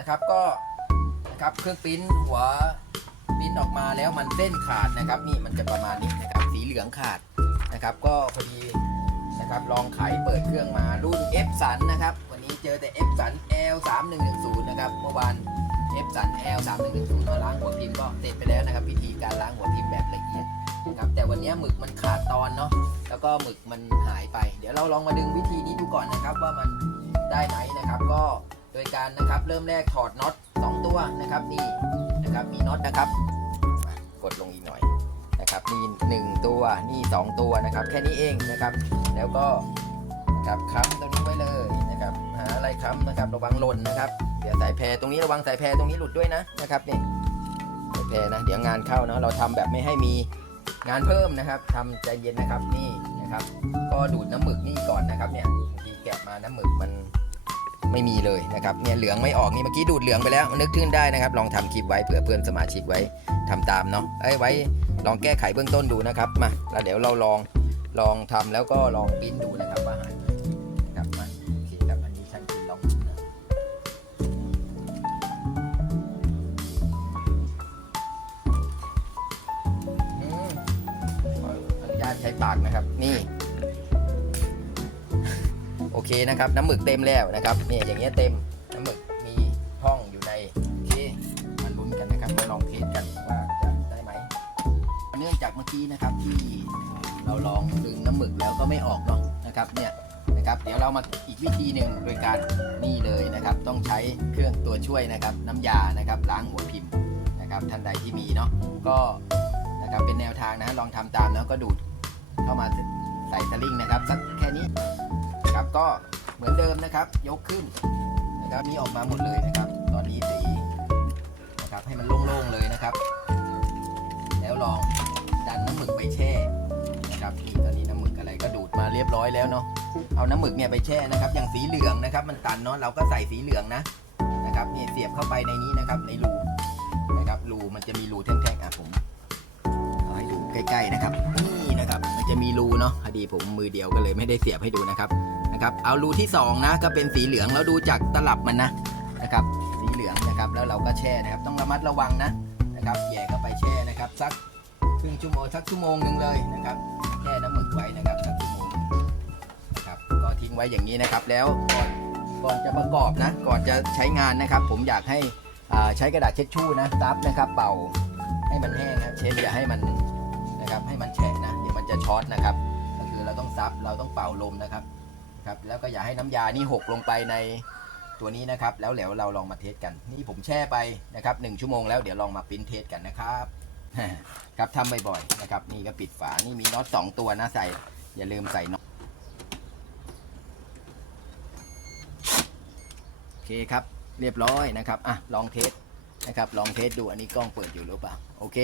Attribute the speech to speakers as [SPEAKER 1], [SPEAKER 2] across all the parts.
[SPEAKER 1] นะครับก็นะครับเครื่องปิ้นหัวปิ้นออกมาแล้วมันเส้นขาดนะครับนี่มันจะประมาณนี้นะครับสีเหลืองขาดนะครับ ก็พอดีนะครับลองไขเปิดเครื่องมารุ่น F สันนะครับวันนี้เจอแต่ F สัน L 3 1 1 0นะครับเมื่อวาน F สัน L 3 1 1 0มาล้างหัวพิมพ์ก็เสร็จไปแล้วนะครับวิธีการล้างหัวพิมพ์แบบละเอียดนะครับแต่วันนี้หมึกมันขาดตอนเนาะแล้วก็หมึกมันหายไป เดี๋ยวเราลองมาดึงวิธีนี้ดูก่อนนะครับว่ามันได้ไหมนะครับก็ โดยการนะครับเริ่มแรกถอดน็อต2ตัวนะครับนี่นะครับมีน็อตนะครับ กดลงอีกหน่อยนะครับนี่1ตัวนี่ 2 ตัวนะครับ แค่นี้เองนะครับ แล้วก็นะครับค้ำตรงนี้ไว้เลยนะครับหาอะไรค้ำนะครับ ระวังหล่นนะครับเดี๋ยวสายแพรตรงนี้ระวังสายแพรตรงนี้หลุดด้วยนะนะครับนี่สายแพรนะเดี๋ยวงานเข้านะเราทำแบบไม่ให้มีงานเพิ่มนะครับทำใจเย็นนะครับนี่นะครับ ก็ดูดน้ำหมึกนี่ก่อนนะครับเนี่ยบางทีแกะมาน้ำหมึกมัน ไม่มีเลยนะครับเนี่ยเหลืองไม่ออกนี่เมื่อกี้ดูดเหลืองไปแล้วนึกขึ้นได้นะครับ ลองทำคลิปไว้เผื่อเพื่อนสมาชิกไว้ทำตามเนาะเอ้ยไว้ลองแก้ไขเบื้องต้นดูนะครับมาแล้วเดี๋ยวเราลองลองทำแล้วก็ลองปิ้นดูนะครับว่าหายไหมนะครับมาโอเคครับอันนี้ช่างกินลองดูอนุญาตใช้ปากนะครับนี่ โอเคนะครับน้ำหมึกเต็มแล้วนะครับเนี่ยอย่างเงี้ยเต็มน้ำหมึกมีห้องอยู่ในโอเคมาลุ้นกันนะครับมาลองเทสกันว่าจะได้ไหมเนื่องจากเมื่อกี้นะครับที่เราลองดึงน้ำหมึกแล้วก็ไม่ออกเนาะนะครับเนี่ยนะครับเดี๋ยวเรามาอีกวิธีหนึ่งโดยการนี่เลยนะครับ ต้องใช้เครื่องตัวช่วยนะครับ น้ำยานะครับล้างหัวพิมพ์นะครับท่านใดที่มีเนาะก็นะครับเป็นแนวทางนะลองทำตามแล้วก็ดูดเข้ามาใส่สลิงนะครับสักแค่นี้ นะครับ ก็เหมือนเดิมนะครับ ยกขึ้นนะครับนี่ออกมาหมดเลยนะครับ ตอนนี้สีนะครับให้มันโล่งๆเลยนะครับ แล้วลองดันน้ำหมึกไปแช่นะครับนี่ตอนนี้น้ำหมึกอะไรก็ดูดมาเรียบร้อยแล้วเนาะเอาน้ำหมึกเนี่ยไปแช่นะครับ อย่างสีเหลืองนะครับ มันตันเนาะเราก็ใส่สีเหลืองนะนะครับนี่เสียบเข้าไปในนี้นะครับ ในรูนะครับรูมันจะมีรูแท่งๆอะผมเอาให้ดูใกล้ๆนะครับ รูเนาะพอดีผมมือเดียวก็เลยไม่ได้เสียบให้ดูนะครับนะครับ เอารูที่ 2 นะก็เป็นสีเหลืองแล้วดูจากตลับมันนะนะครับ สีเหลืองนะครับแล้วเราก็แช่นะครับ ต้องระมัดระวังนะนะครับแย่เข้าไปแช่นะครับสักครึ่งชั่วโมงสักชั่วโมงหนึ่งเลยนะครับแช่น้ำหมึกไว้นะครับสักชั่วโมงนะครับก็ทิ้งไว้อย่างนี้นะครับ แล้วก่อนก่อนจะประกอบนะ ก่อนจะใช้งานนะครับ ผมอยากให้อ่าใช้กระดาษเช็ดชู่นะซับนะครับ เป่าให้มันแห้งนะเช็ดอย่าให้มันนะครับให้มันแฉะ ช็อตนะครับ ก็คือเราต้องซับเราต้องเป่าลมนะครับครับ แล้วก็อย่าให้น้ำยานี่หกลงไปในตัวนี้นะครับ แล้วเดี๋ยวเราลองมาเทสกัน นี่ผมแช่ไปนะครับหนึ่งชั่วโมงแล้วเดี๋ยวลองมาปริ้นเทสกันนะครับครับทำบ่อยๆนะครับ นี่ก็ปิดฝานี่มีน็อตสองตัวนะใส่ อย่าลืมใส่น็อตโอเคครับ เรียบร้อยนะครับอะลองเทสนะครับ ลองเทสดูอันนี้กล้องเปิดอยู่หรือเปล่าโอเค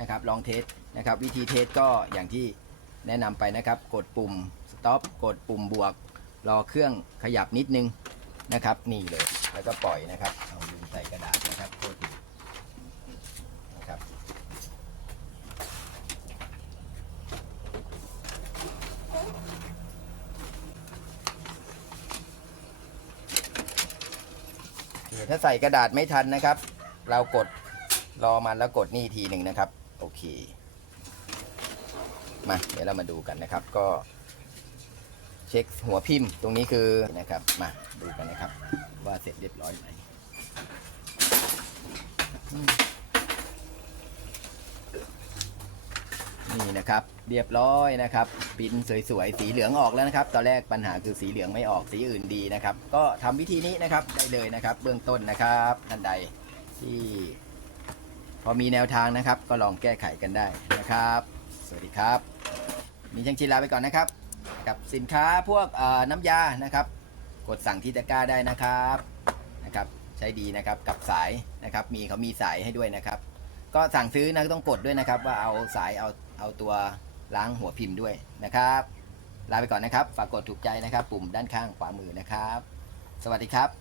[SPEAKER 1] นะครับ ลองเทสนะครับ วิธีเทสก็อย่างที่ แนะนำไปนะครับ กดปุ่ม stop กดปุ่มบวก รอเครื่องขยับนิดนึงนะครับ นี่เลย แล้วก็ปล่อยนะครับ เอาลืมใส่กระดาษนะครับโทษทีนะครับเดี๋ยวถ้าใส่กระดาษไม่ทันนะครับ เรากดรอมันแล้วกดนี่ทีหนึ่งนะครับ โอเค มาเดี๋ยวเรามาดูกันนะครับ ก็ เช็คหัวพิมพ์ตรงนี้คือนะครับมาดูกันนะครับ ว่าเสร็จเรียบร้อยไหมนี่นะครับเรียบร้อยนะครับปิ้นสวยๆสีเหลืองออกแล้วนะครับ ตอนแรกปัญหาคือสีเหลืองไม่ออกสีอื่นดีนะครับ ก็ทำวิธีนี้นะครับได้เลยนะครับ เบื้องต้นนะครับท่านใดที่ พอมีแนวทางนะครับ ก็ลองแก้ไขกันได้นะครับ สวัสดีครับ มีช่างชิลาไปก่อนนะครับ กับสินค้าพวกน้ำยานะครับ กดสั่งที่ตะกร้าได้นะครับนะครับ ใช้ดีนะครับกับสายนะครับ มีเขามีสายให้ด้วยนะครับ ก็สั่งซื้อนะต้องกดด้วยนะครับ ว่าเอาสายเอาเอาตัวล้างหัวพิมพ์ด้วยนะครับลาไปก่อนนะครับ ฝากกดถูกใจนะครับ ปุ่มด้านข้างขวามือนะครับ สวัสดีครับ